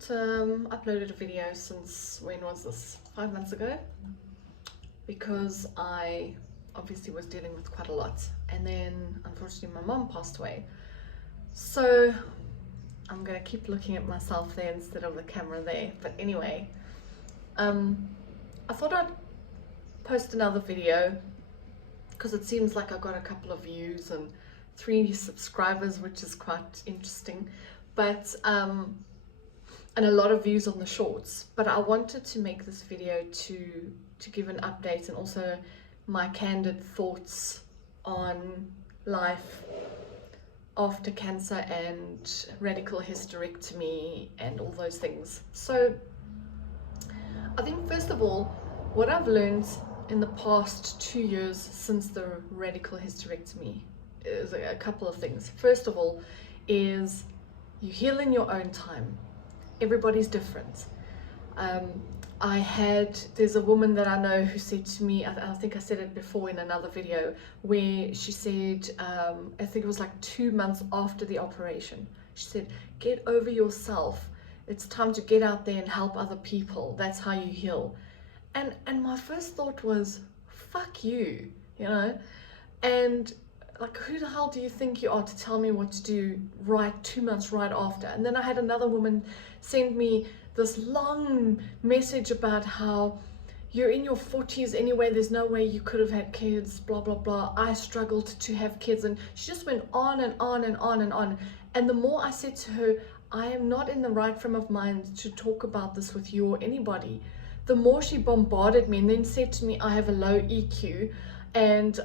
uploaded a video since, when was this? 5 months ago, because I obviously was dealing with quite a lot, and then unfortunately my mom passed away. So I'm gonna keep looking at myself there instead of the camera there. But anyway, I thought I'd post another video because it seems like I got a couple of views and 3 subscribers, which is quite interesting, but and a lot of views on the shorts. But I wanted to make this video to give an update and also my candid thoughts on life after cancer and radical hysterectomy and all those things. So I think first of all, what I've learned in the past 2 years since the radical hysterectomy is a couple of things. First of all is you heal in your own time. Everybody's different. There's a woman that I know who said to me, I think I said it before in another video, where she said, I think it was like 2 months after the operation, she said, get over yourself. It's time to get out there and help other people. That's how you heal. And my first thought was, fuck you, you know? And like, who the hell do you think you are to tell me what to do right 2 months right after? And then I had another woman send me this long message about how you're in your 40s anyway, there's no way you could have had kids, blah, blah, blah. I struggled to have kids. And she just went on and on and on and on. And the more I said to her, I am not in the right frame of mind to talk about this with you or anybody, the more she bombarded me and then said to me, I have a low EQ. And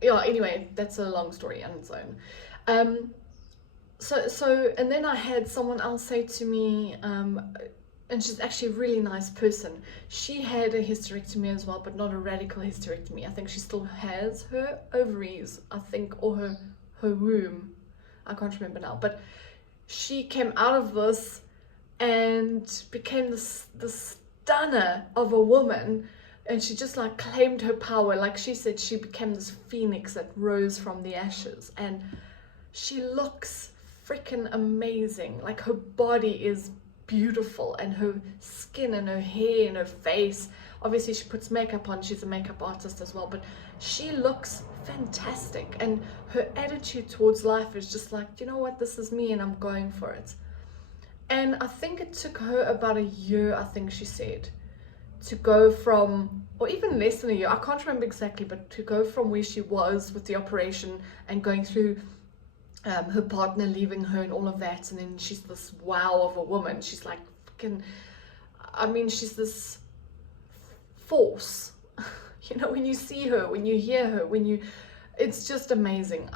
yeah, anyway, that's a long story on its own. So and then I had someone else say to me, and she's actually a really nice person. She had a hysterectomy as well, but not a radical hysterectomy. I think she still has her ovaries, I think, or her womb. I can't remember now. But she came out of this and became this stunner of a woman. And she just like claimed her power. Like she said, she became this phoenix that rose from the ashes. And she looks freaking amazing. Like her body is beautiful, and her skin and her hair and her face. Obviously she puts makeup on. She's a makeup artist as well. But she looks fantastic. And her attitude towards life is just like, you know what, this is me and I'm going for it. And I think it took her about a year, I think she said, to go from, or even less than a year, I can't remember exactly, but to go from where she was with the operation and going through her partner leaving her and all of that, and then she's this wow of a woman. She's like freaking, I mean, she's this force. You know, when you see her, when you hear her, it's just amazing.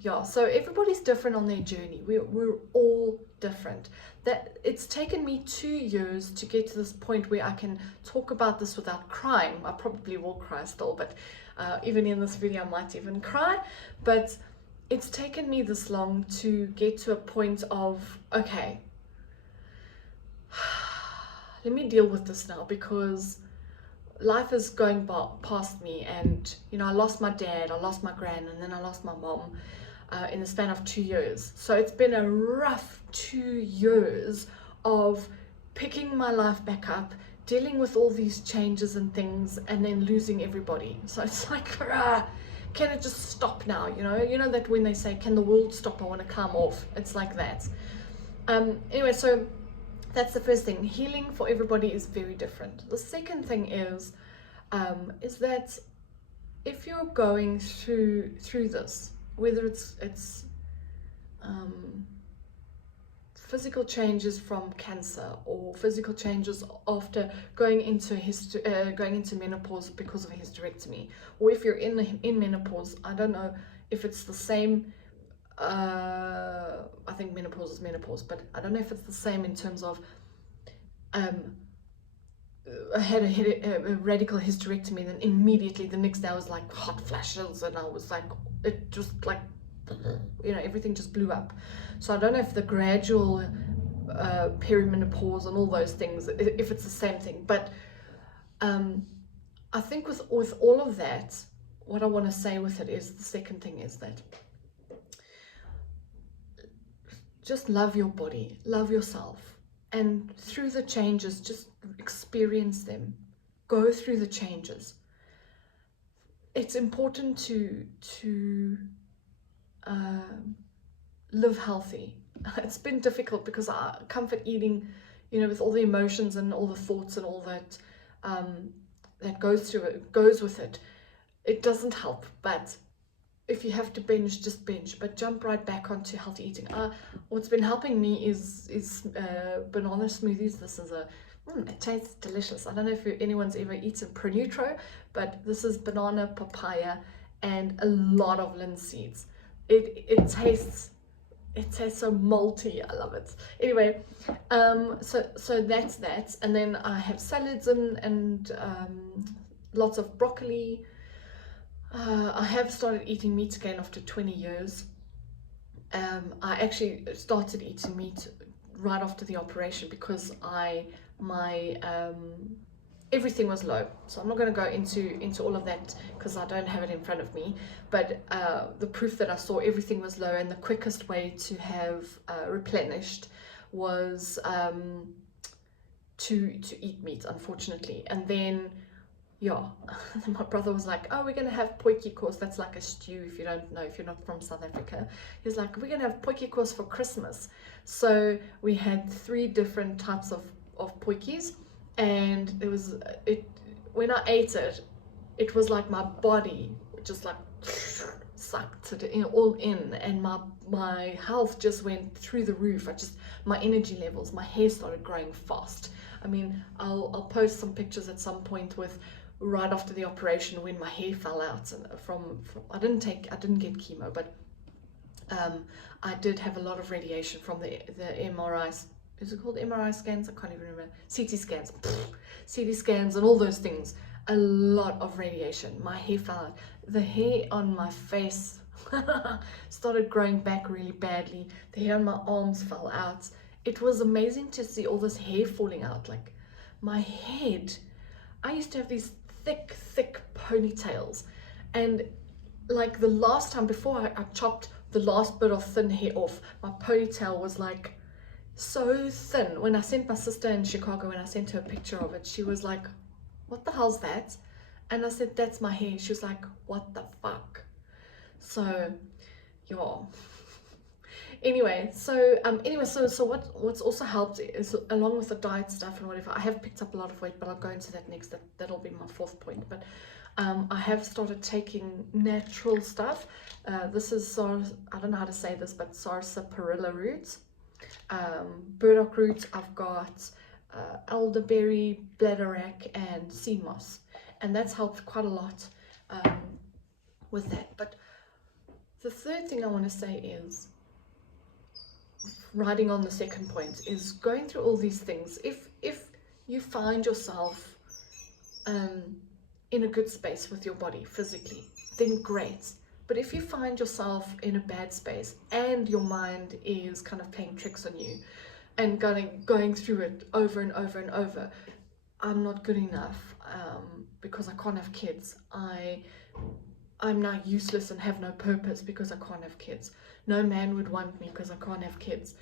Yeah, so everybody's different on their journey. We're all different. That it's taken me 2 years to get to this point where I can talk about this without crying. I probably will cry still, but even in this video I might even cry. But it's taken me this long to get to a point of, okay, let me deal with this now, because life is going past me. And you know, I lost my dad, I lost my gran, and then I lost my mom in the span of 2 years. So it's been a rough 2 years of picking my life back up, dealing with all these changes and things, and then losing everybody. So it's like, can it just stop now? You know that when they say, can the world stop, I want to come off. It's like that. Anyway, so that's the first thing. Healing for everybody is very different. The second thing is that if you're going through this, whether it's physical changes from cancer, or physical changes after going into menopause because of a hysterectomy, or if you're in menopause, I don't know if it's the same. I think menopause is menopause, but I don't know if it's the same in terms of I had a radical hysterectomy, and then immediately the next day I was like hot flashes, and I was like, it just like, you know, everything just blew up. So I don't know if the gradual perimenopause and all those things, if it's the same thing. But I think with all of that, what I want to say with it is, the second thing is that just love your body, love yourself, and through the changes, just experience them. Go through the changes. It's important to live healthy. It's been difficult because comfort eating, with all the emotions and all the thoughts and all that that goes with it, it doesn't help. But if you have to binge, just binge, but jump right back onto healthy eating. What's been helping me is banana smoothies. This is it tastes delicious. I don't know if anyone's ever eaten Pronutro, but this is banana, papaya, and a lot of linseeds. It tastes so malty. I love it. Anyway, so that's that, and then I have salads and lots of broccoli. I have started eating meat again after 20 years. I actually started eating meat right after the operation because my everything was low. So I'm not going to go into all of that because I don't have it in front of me. But the proof that I saw everything was low, and the quickest way to have replenished was to eat meat, unfortunately. And then my brother was like, oh, we're gonna have potjie kos. That's like a stew, if you don't know, if you're not from South Africa. He's like, we're gonna have potjie kos for Christmas. So we had 3 different types of potjies, and when I ate it, it was like my body just like sucked it all in, and my health just went through the roof. My energy levels, my hair started growing fast. I mean, I'll post some pictures at some point with right after the operation when my hair fell out, and from I didn't get chemo, but I did have a lot of radiation from the MRIs. Is it called MRI scans? I can't even remember. CT scans, CT scans, and all those things. A lot of radiation. My hair fell out. The hair on my face started growing back really badly. The hair on my arms fell out. It was amazing to see all this hair falling out. Like my head, I used to have these thick ponytails, and like the last time before I chopped the last bit of thin hair off, my ponytail was like so thin. When I sent my sister in Chicago, when I sent her a picture of it, she was like, what the hell's that? And I said, that's my hair. She was like, what the fuck? So yeah. Anyway, so what's also helped is, along with the diet stuff and whatever, I have picked up a lot of weight, but I'll go into that next. That'll be my 4th point. But I have started taking natural stuff. This is I don't know how to say this, but sarsaparilla roots, burdock roots. I've got elderberry, bladderwrack, and sea moss, and that's helped quite a lot with that. But the 3rd thing I want to say is, riding on the 2nd point, is going through all these things. If you find yourself in a good space with your body physically, then great. But if you find yourself in a bad space and your mind is kind of playing tricks on you and going through it over and over and over, I'm not good enough because I can't have kids. I'm now useless and have no purpose because I can't have kids. No man would want me because I can't have kids.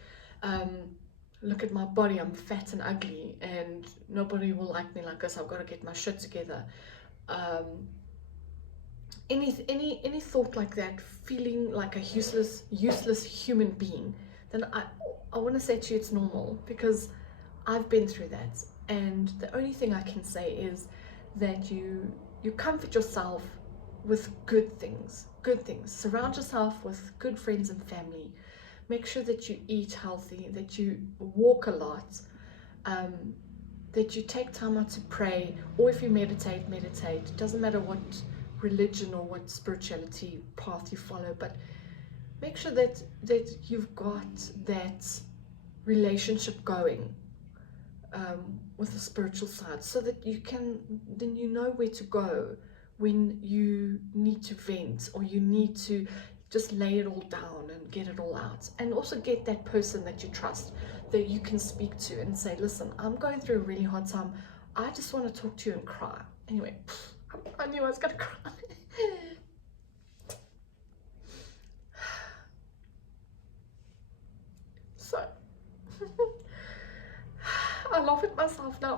Look at my body, I'm fat and ugly, and nobody will like me like this. I've got to get my shit together. Any thought like that, feeling like a useless human being, then I want to say to you, it's normal, because I've been through that. And the only thing I can say is that you comfort yourself with good things. Surround yourself with good friends and family. Make sure that you eat healthy, that you walk a lot, that you take time out to pray, or if you meditate. It doesn't matter what religion or what spirituality path you follow, but make sure that you've got that relationship going with the spiritual side, so that then you know where to go when you need to vent, or you need to just lay it all down and get it all out. And also get that person that you trust, that you can speak to and say, listen, I'm going through a really hard time. I just want to talk to you and cry. Anyway, I knew I was going to cry.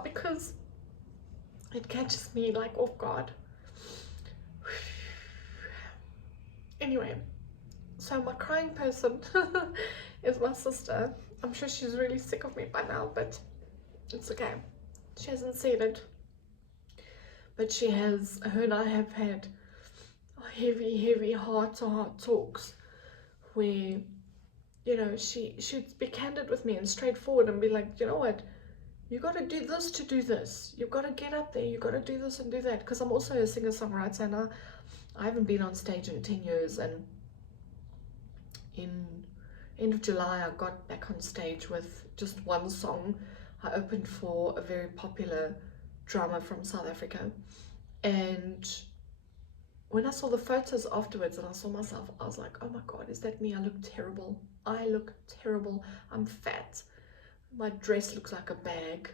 because it catches me like off guard. Anyway, so my crying person is my sister. I'm sure she's really sick of me by now, but it's okay. She hasn't said it, but she has. Her and I have had heavy heart-to-heart talks where, you know, she'd be candid with me and straightforward and be like, you know what, you got to do this to do this. You've got to get up there. You got to do this and do that. Because I'm also a singer-songwriter, and I haven't been on stage in 10 years. And in end of July, I got back on stage with just one song. I opened for a very popular drummer from South Africa. And when I saw the photos afterwards and I saw myself, I was like, oh my God, is that me? I look terrible. I look terrible. I'm fat. My dress looks like a bag.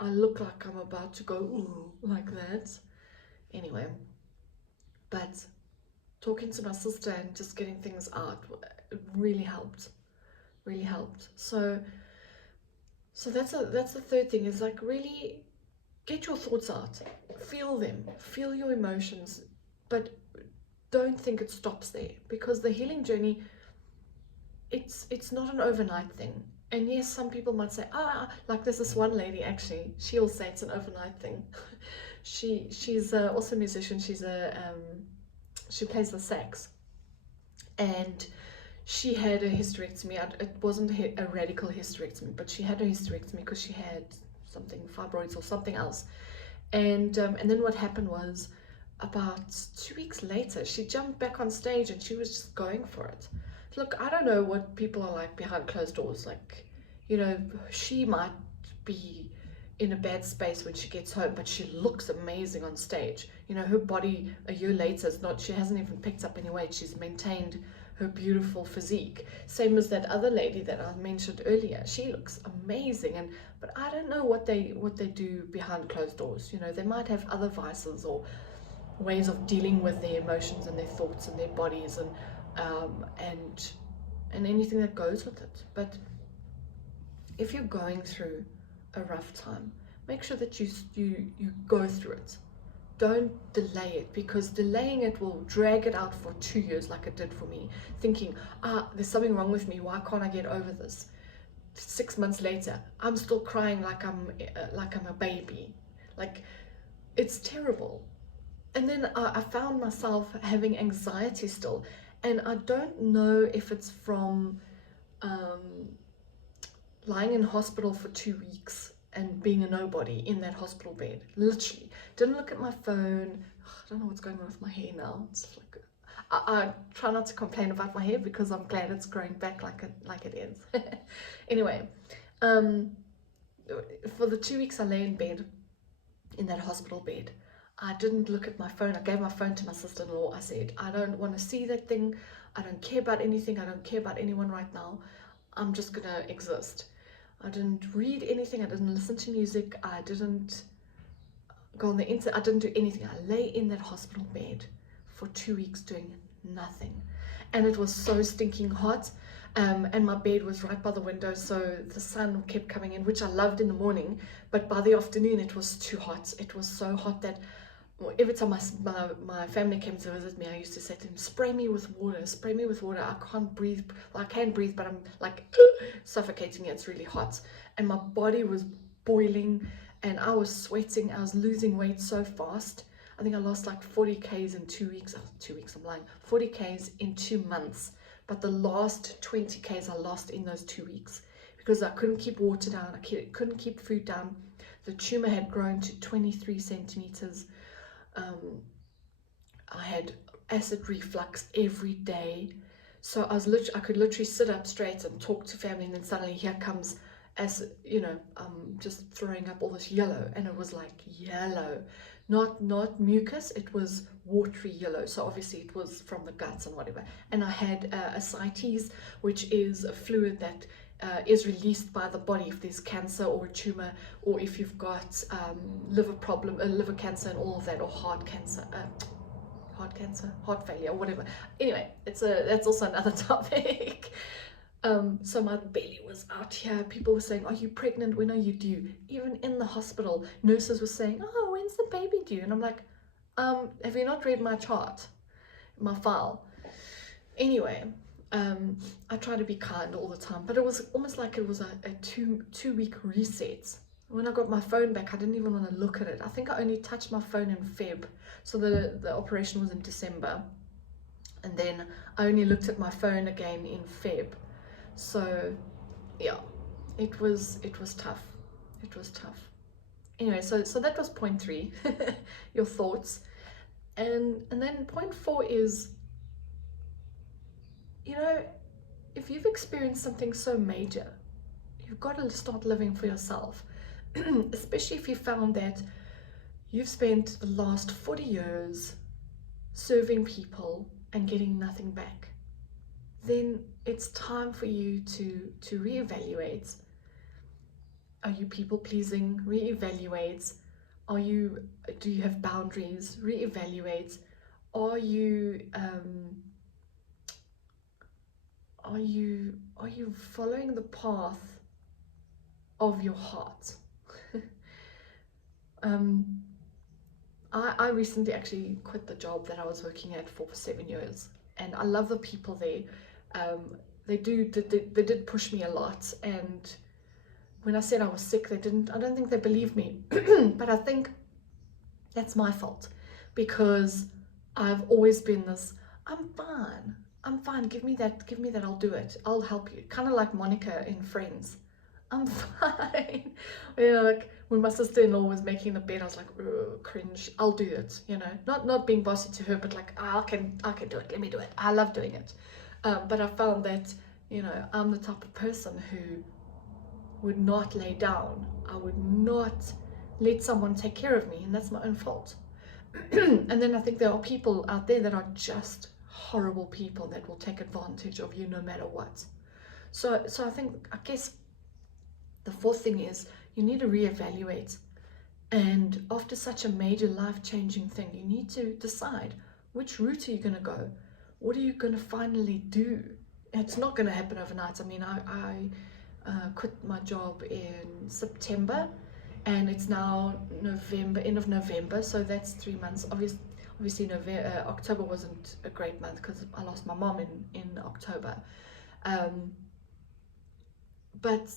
I look like I'm about to go, ooh, like that. Anyway, but talking to my sister and just getting things out, it really helped. Really helped. So that's the third thing, is like really get your thoughts out. Feel them. Feel your emotions. But don't think it stops there, because the healing journey, it's not an overnight thing. And yes, some people might say, like there's this one lady, actually, she'll say it's an overnight thing. She's also a musician. She plays the sax, and she had a hysterectomy. It wasn't a radical hysterectomy, but she had a hysterectomy because she had something, fibroids or something else. And then what happened was, about 2 weeks later, she jumped back on stage and she was just going for it. Look, I don't know what people are like behind closed doors. Like, you know, she might be in a bad space when she gets home, but she looks amazing on stage. You know, her body a year later is not, she hasn't even picked up any weight. She's maintained her beautiful physique. Same as that other lady that I mentioned earlier. She looks amazing. But I don't know what they do behind closed doors. You know, they might have other vices or ways of dealing with their emotions and their thoughts and their bodies and anything that goes with it. But if you're going through a rough time, make sure that you go through it. Don't delay it, because delaying it will drag it out for 2 years, like it did for me, thinking, there's something wrong with me, why can't I get over this? 6 months later, I'm still crying like I'm a baby. Like, it's terrible. And then I found myself having anxiety still, and I don't know if it's from lying in hospital for 2 weeks and being a nobody in that hospital bed. Literally didn't look at my phone. I don't know what's going on with my hair now. It's like, I try not to complain about my hair, because I'm glad it's growing back like it is. Anyway, for the 2 weeks I lay in bed, in that hospital bed, I didn't look at my phone. I gave my phone to my sister-in-law. I said, I don't want to see that thing. I don't care about anything. I don't care about anyone right now. I'm just gonna exist. I didn't read anything. I didn't listen to music. I didn't go on the internet. I didn't do anything. I lay in that hospital bed for 2 weeks doing nothing. And it was so stinking hot. And my bed was right by the window, so the sun kept coming in, which I loved in the morning. But by the afternoon, it was too hot. It was so hot that every time my family came to visit me, I used to say to them, spray me with water, spray me with water. I can't breathe. Well, I can breathe, but I'm like suffocating. It's really hot. And my body was boiling and I was sweating. I was losing weight so fast. I think I lost like 40 Ks in 2 weeks. 2 weeks, I'm lying. 40 Ks in 2 months. But the last 20 Ks I lost in those 2 weeks, because I couldn't keep water down. I couldn't keep food down. The tumor had grown to 23 centimeters. I had acid reflux every day, so I could literally sit up straight and talk to family, and then suddenly here comes acid, you know, just throwing up all this yellow, and it was like yellow, not mucus, it was watery yellow. So obviously it was from the guts and whatever. And I had ascites, which is a fluid that is released by the body if there's cancer or a tumor, or if you've got liver cancer and all of that, or heart failure or whatever. Anyway, that's also another topic. So my belly was out here. People were saying, are you pregnant? When are you due? Even in the hospital, nurses were saying, oh, when's the baby due? And I'm like, have you not read my chart, my file? Anyway, I try to be kind all the time, but it was almost like it was a two-week reset. When I got my phone back, I didn't even want to look at it. I think I only touched my phone in Feb, so the operation was in December, and then I only looked at my phone again in Feb. So yeah, it was tough. It was tough. Anyway, so that was point 3, your thoughts, and then point 4 is, you know, if you've experienced something so major, you've got to start living for yourself. Especially if you found that you've spent the last 40 years serving people and getting nothing back, then it's time for you to reevaluate. Are you people pleasing? Reevaluate. Do you have boundaries? Reevaluate. Are you following the path of your heart? I recently actually quit the job that I was working at for 7 years, and I love the people there. They did push me a lot, and when I said I was sick, I don't think they believed me. But I think that's my fault, because I've always been this, I'm fine, give me that, I'll do it, I'll help you. Kind of like Monica in Friends. I'm fine. You know, like when my sister-in-law was making the bed, I was like, cringe, I'll do it, you know. Not being bossy to her, but like, I can do it, let me do it. I love doing it. But I found that, you know, I'm the type of person who would not lay down. I would not let someone take care of me, and that's my own fault. And then I think there are people out there that are just horrible people that will take advantage of you no matter what. So I guess the fourth thing is you need to reevaluate. And after such a major life-changing thing, you need to decide, which route are you going to go? What are you going to finally do? It's not going to happen overnight. I mean, I quit my job in September, and it's now November, end of November, so that's 3 months. Obviously October wasn't a great month because I lost my mom in October, but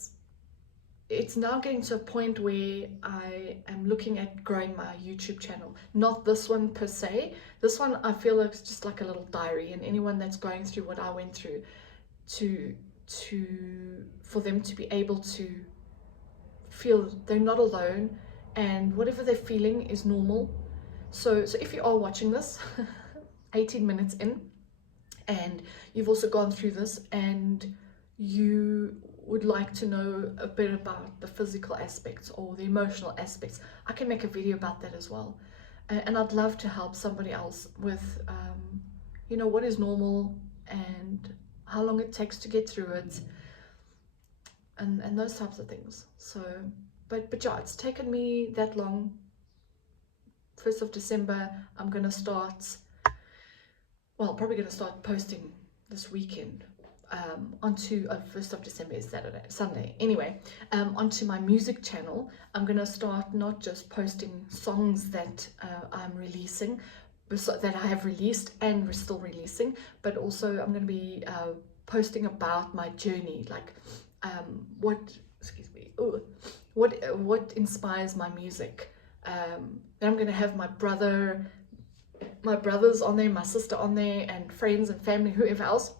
it's now getting to a point where I am looking at growing my YouTube channel. Not this one per se. This one I feel like it's just like a little diary, and anyone that's going through what I went through, for them to be able to feel they're not alone, and whatever they're feeling is normal. So if you are watching this 18 minutes in, and you've also gone through this, and you would like to know a bit about the physical aspects or the emotional aspects, I can make a video about that as well. And I'd love to help somebody else with, you know, what is normal and how long it takes to get through it, and those types of things. So, but yeah, it's taken me that long. 1st of December, I'm going to start, well, probably going to start posting this weekend. Onto 1st of December is Sunday. Anyway, onto my music channel, I'm gonna start not just posting songs that I'm releasing, that I have released and we're still releasing, but also I'm gonna be posting about my journey, like what inspires my music. Then I'm gonna have my brothers on there, my sister on there, and friends and family, whoever else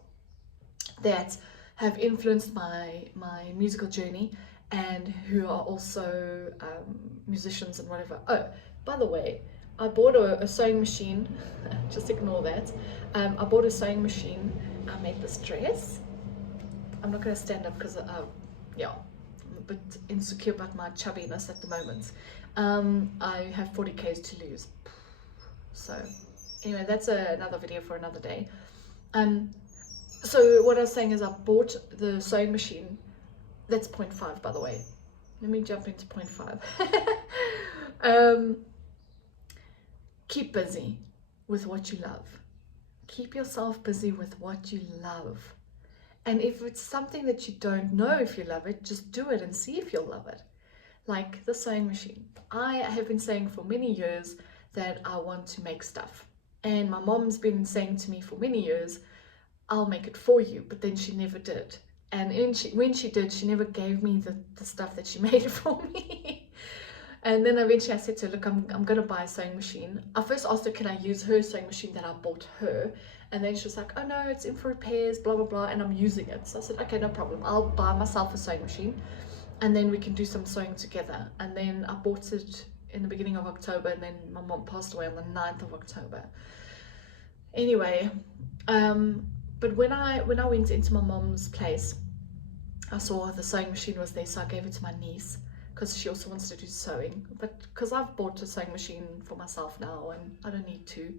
that have influenced my musical journey, and who are also musicians and whatever. Oh, by the way, I bought a sewing machine. Just ignore that. I bought a sewing machine. I made this dress. I'm not going to stand up because yeah, I'm a bit insecure about my chubbiness at the moment. I have 40 k's to lose. So anyway, that's another video for another day. So what I was saying is I bought the sewing machine. That's point 5, by the way. Let me jump into point 5. Keep busy with what you love. Keep yourself busy with what you love. And if it's something that you don't know if you love it, just do it and see if you'll love it. Like the sewing machine. I have been saying for many years that I want to make stuff. And my mom's been saying to me for many years, I'll make it for you, but then she never did. And when she did, she never gave me the stuff that she made for me. And then eventually I said to her, look, I'm going to buy a sewing machine. I first asked her, can I use her sewing machine that I bought her? And then she was like, oh no, it's in for repairs, blah, blah, blah, and I'm using it. So I said, okay, no problem. I'll buy myself a sewing machine and then we can do some sewing together. And then I bought it in the beginning of October, and then my mom passed away on the 9th of October. Anyway, but when I went into my mom's place, I saw the sewing machine was there, so I gave it to my niece because she also wants to do sewing. But because I've bought a sewing machine for myself now and I don't need to.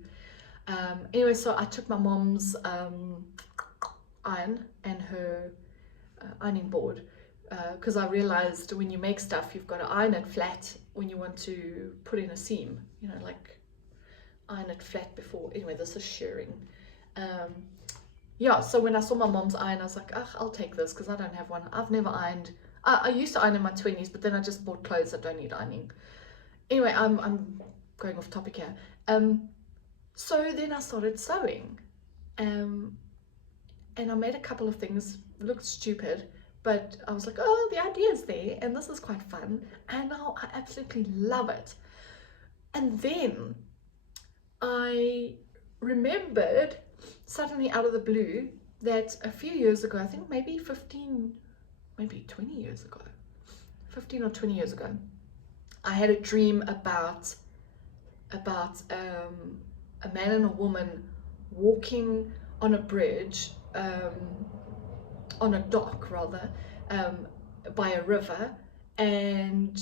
Anyway, so I took my mom's iron and her ironing board, because I realized when you make stuff, you've got to iron it flat when you want to put in a seam, you know, like iron it flat before. Anyway, this is shearing. Yeah, so when I saw my mom's iron, I was like, ugh, I'll take this because I don't have one. I've never ironed. I used to iron in my 20s, but then I just bought clothes that don't need ironing. Anyway, I'm going off topic here. So then I started sewing. And I made a couple of things. It looked stupid, but I was like, oh, the idea's there, and this is quite fun. And now I absolutely love it. And then I remembered suddenly out of the blue that a few years ago, I think maybe 20 years ago, 15 or 20 years ago, I had a dream about a man and a woman walking on a bridge, on a dock rather, by a river, and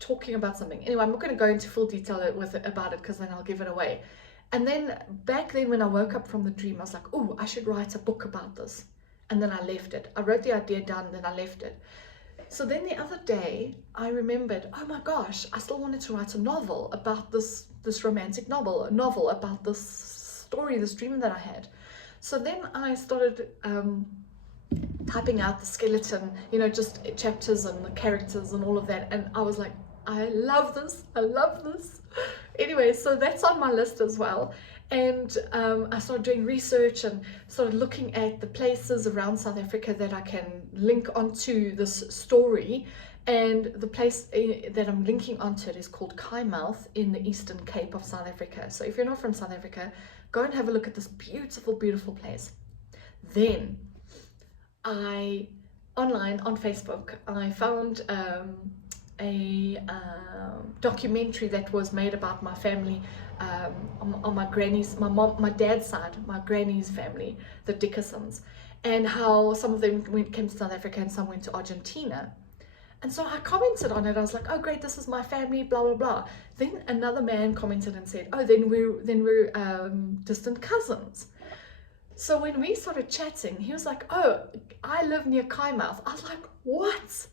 talking about something. Anyway, I'm not going to go into full detail about it because then I'll give it away. And then back then when I woke up from the dream, I was like, oh, I should write a book about this. And then I left it. I wrote the idea down and then I left it. So then the other day I remembered, oh my gosh, I still wanted to write a novel about this romantic novel, a novel about this story, this dream that I had. So then I started typing out the skeleton, you know, just chapters and the characters and all of that. And I was like, I love this. I love this. Anyway, so that's on my list as well. And I started doing research and started looking at the places around South Africa that I can link onto this story. And the place that I'm linking onto it is called Kaimouth in the Eastern Cape of South Africa. So if you're not from South Africa, go and have a look at this beautiful, beautiful place. Then online on Facebook, I found a documentary that was made about my family, on my granny's, my dad's side, my granny's family, the Dickersons, and how some of them came to South Africa and some went to Argentina. And so I commented on it. I was like, oh great, this is my family, blah blah blah. Then another man commented and said, oh, then we're distant cousins. So when we started chatting, he was like, oh, I live near Kaimouth. I was like, what?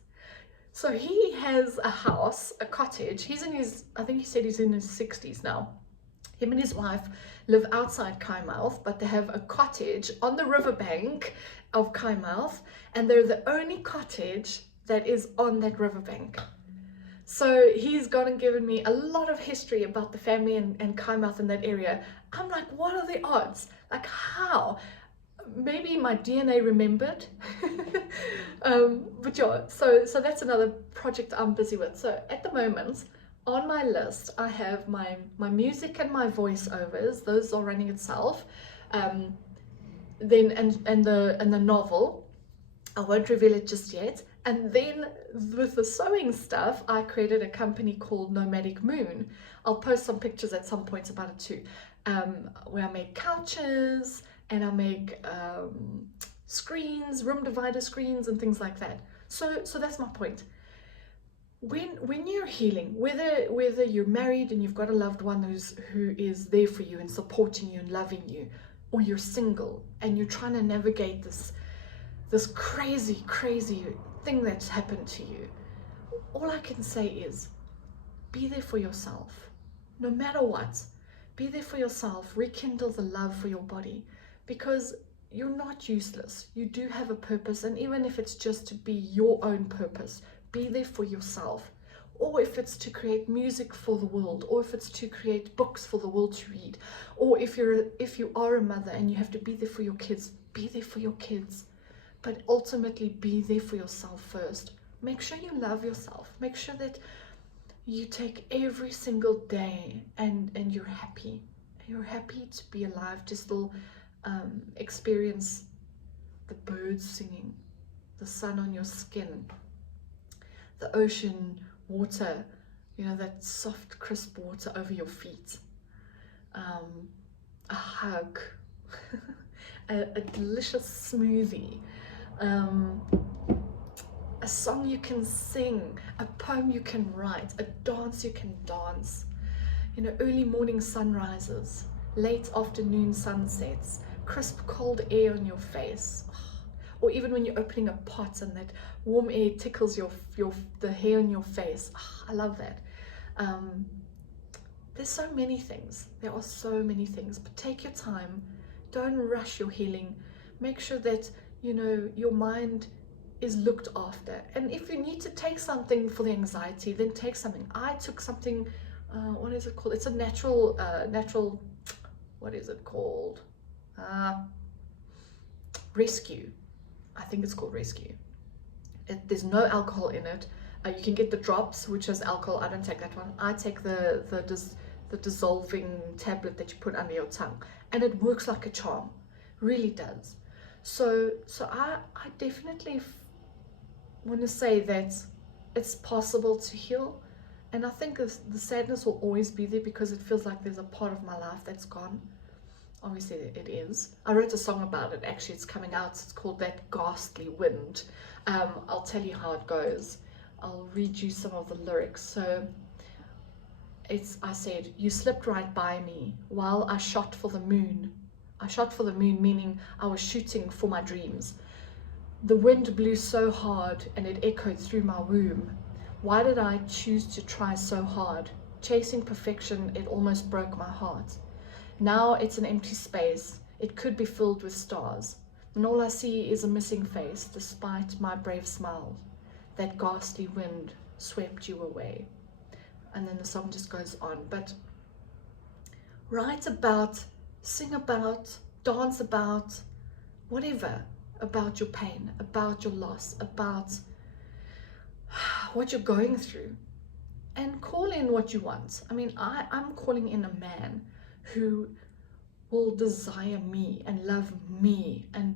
So he has a house, a cottage. He's in his, I think he said he's in his 60s now. Him and his wife live outside Kaimouth, but they have a cottage on the riverbank of Kaimouth, and they're the only cottage that is on that riverbank. So he's gone and given me a lot of history about the family and Kaimouth in that area. I'm like, what are the odds? Like, how? Maybe my DNA remembered. But yeah, so that's another project I'm busy with. So at the moment on my list I have my music and my voiceovers. Those are running itself. Then and the novel, I won't reveal it just yet. And then with the sewing stuff, I created a company called Nomadic Moon. I'll post some pictures at some point about it too, where I make couches and I make screens, room divider screens and things like that. So that's my point. When you're healing, whether you're married and you've got a loved one who is there for you and supporting you and loving you, or you're single and you're trying to navigate this crazy thing that's happened to you, all I can say is be there for yourself. No matter what, be there for yourself. Rekindle the love for your body, because you're not useless. You do have a purpose, and even if it's just to be your own purpose, be there for yourself. Or if it's to create music for the world, or if it's to create books for the world to read, or if you are a mother and you have to be there for your kids, be there for your kids. But ultimately, be there for yourself first. Make sure you love yourself. Make sure that you take every single day and you're happy. You're happy to be alive, to still experience the birds singing, the sun on your skin, the ocean water, you know, that soft, crisp water over your feet, a hug, a delicious smoothie, a song you can sing, a poem you can write, a dance you can dance, you know, early morning sunrises, late afternoon sunsets, crisp cold air on your face, or even when you're opening a pot and that warm air tickles the hair on your face. I love that. There's so many things. There are so many things, but take your time. Don't rush your healing. Make sure that, you know, your mind is looked after. And if you need to take something for the anxiety, then take something. I took something, what is it called? It's a natural, what is it called? Rescue. I think it's called Rescue. There's no alcohol in it. You can get the drops, which has alcohol. I don't take that one. I take the dissolving tablet that you put under your tongue, and it works like a charm. Really does. So I definitely want to say that it's possible to heal, and I think the sadness will always be there because it feels like there's a part of my life that's gone. Obviously it is. I wrote a song about it, actually. It's coming out. It's called That Ghastly Wind. I'll tell you how it goes. I'll read you some of the lyrics. So I said, you slipped right by me while I shot for the moon. I shot for the moon, meaning I was shooting for my dreams. The wind blew so hard and it echoed through my womb. Why did I choose to try so hard? Chasing perfection, it almost broke my heart. Now it's an empty space. It could be filled with stars. And all I see is a missing face, despite my brave smile. That ghastly wind swept you away. And then the song just goes on. But write about, sing about, dance about, whatever, about your pain, about your loss, about what you're going through. And call in what you want. I mean, I'm calling in a man who will desire me and love me, and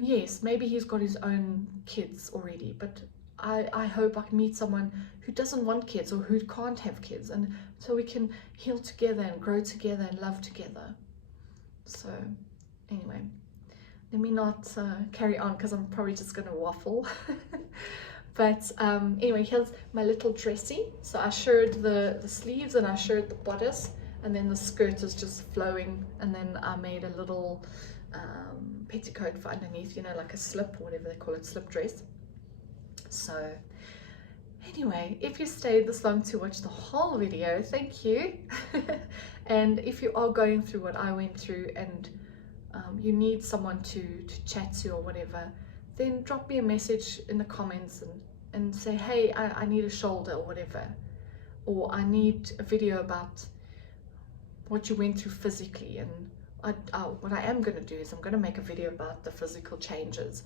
yes, maybe he's got his own kids already, but I hope I can meet someone who doesn't want kids or who can't have kids, and so we can heal together and grow together and love together. So anyway, let me not carry on because I'm probably just gonna waffle. But anyway, here's my little dressy. So I shirred the sleeves and I shirred the bodice, and then the skirt is just flowing, and then I made a little petticoat for underneath, you know, like a slip or whatever they call it, slip dress. So anyway, if you stayed this long to watch the whole video, thank you. And if you are going through what I went through and you need someone to chat to or whatever, then drop me a message in the comments and say, hey, I need a shoulder or whatever, or I need a video about what you went through physically. And what I am going to do is I'm going to make a video about the physical changes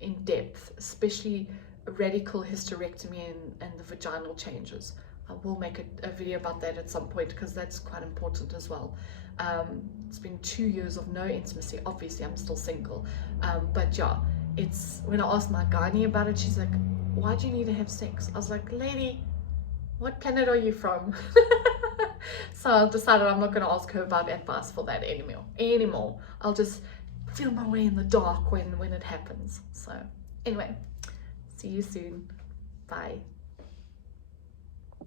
in depth, especially radical hysterectomy and the vaginal changes. I will make a video about that at some point because that's quite important as well. It's been 2 years of no intimacy. Obviously I'm still single, but yeah, it's when I asked my gynae about it, she's like, why do you need to have sex? I was like, lady, what planet are you from? So I decided I'm not going to ask her about advice for that anymore. I'll just feel my way in the dark when it happens. So anyway, see you soon. Bye.